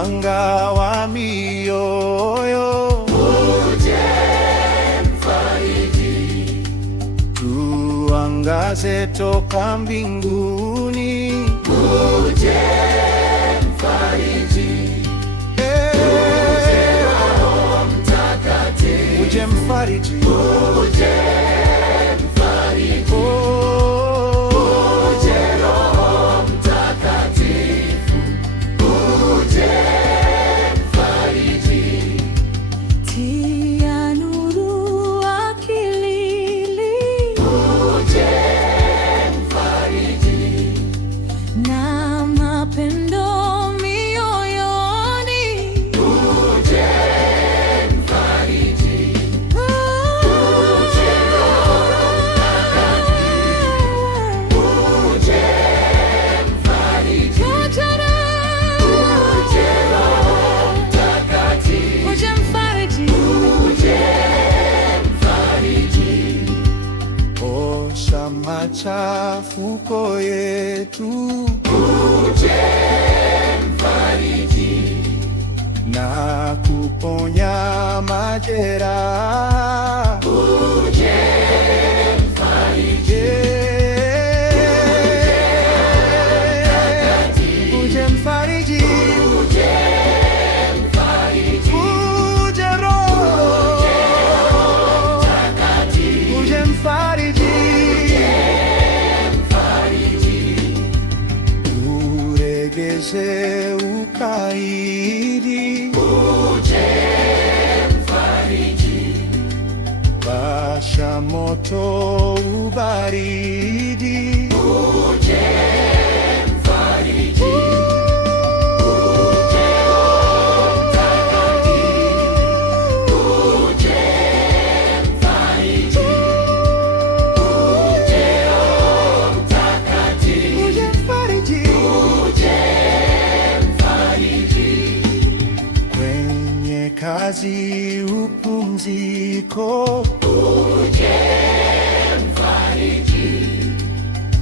mwanga wa mioyo. Uje Mfariji, tuangaze toka mbinguni. Uje Mfariji, uje Roho Mtakatifu, uje Mfariji, uje Mfariji, uje Roho Mtakatifu, uje Mfariji. Tia nuru akilini, Uje Mfariji, na mapendo mioyoni. uje Mfariji, uje Roho Mtakatifu, uje Mfariji, uje Roho Mtakatifu, Uje Mfariji, uje Mfariji. osha machafuko yetu Uje Mfariji, na kuponya majeraha. uje Mfariji, Uje Mfariji, uje Mfariji, uje Roho Mtakatifu, uje Mfariji, Mfariji, uregeze ukaidi. uje Mfariji, Washa moto ubaridi. uje Mfariji, uje Roho Mtakatifu, uje Mfariji, uje Roho Mtakatifu, Uje Mfariji, uje Mfariji, kwenye kazi upumziko, uje Mfariji,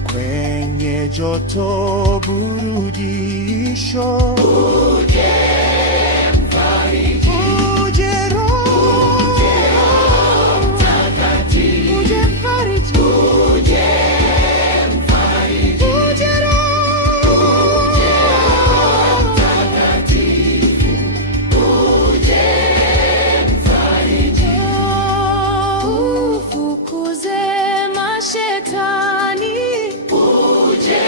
kwenye joto burudisho. uje Mfariji, Uje Roho Mtakatifu, uje Mfariji, uje Mfariji, uje Roho Mtakatifu, uje Mfariji, ufukuze mashetani, uje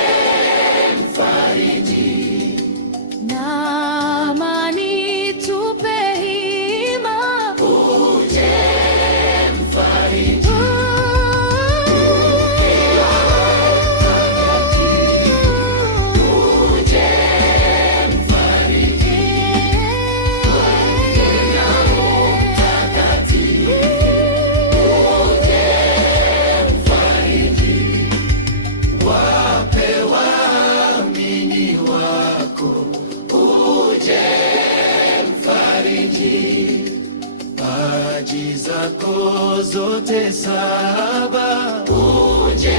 Mfariji, na amani tupe hima. uje Mfariji, uje Mfariji, Mtakatifu, uje Mfariji, wape waamini wako, uje Mfariji, taji zako zote saba, uje